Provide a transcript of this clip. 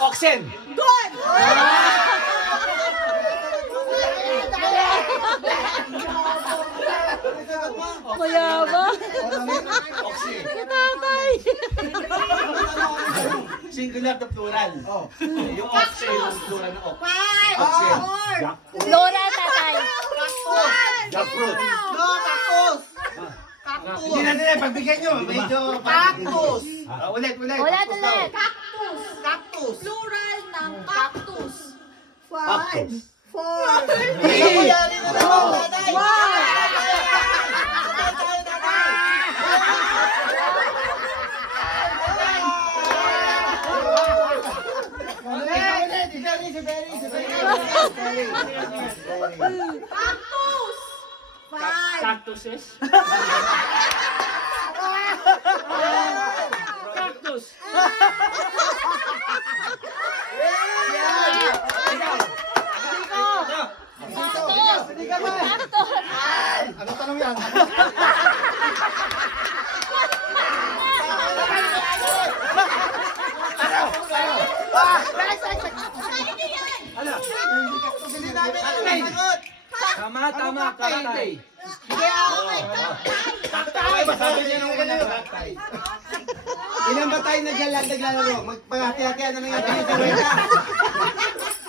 Oxen. Good! Mayabang. Oxen. Tatay. Singular to plural. Yung oxen, yung plural ng ox. Five! Oxen. Four! Lola, tatay. Jackfruit. No, cactus! Hindi natin pagbigyan nyo. Medyo Cactus! Ulit. Ulit. Cactus! Cactus! Plural ng cactus. Cactus. Four! Cactus! Five! Cactuses? Cactus! Ano tanong yan? Tama, kakatay. Ay, masabi niya nung ganun. Ilan ba tayo naglalaro? Magpahati-hatian na lang natin yung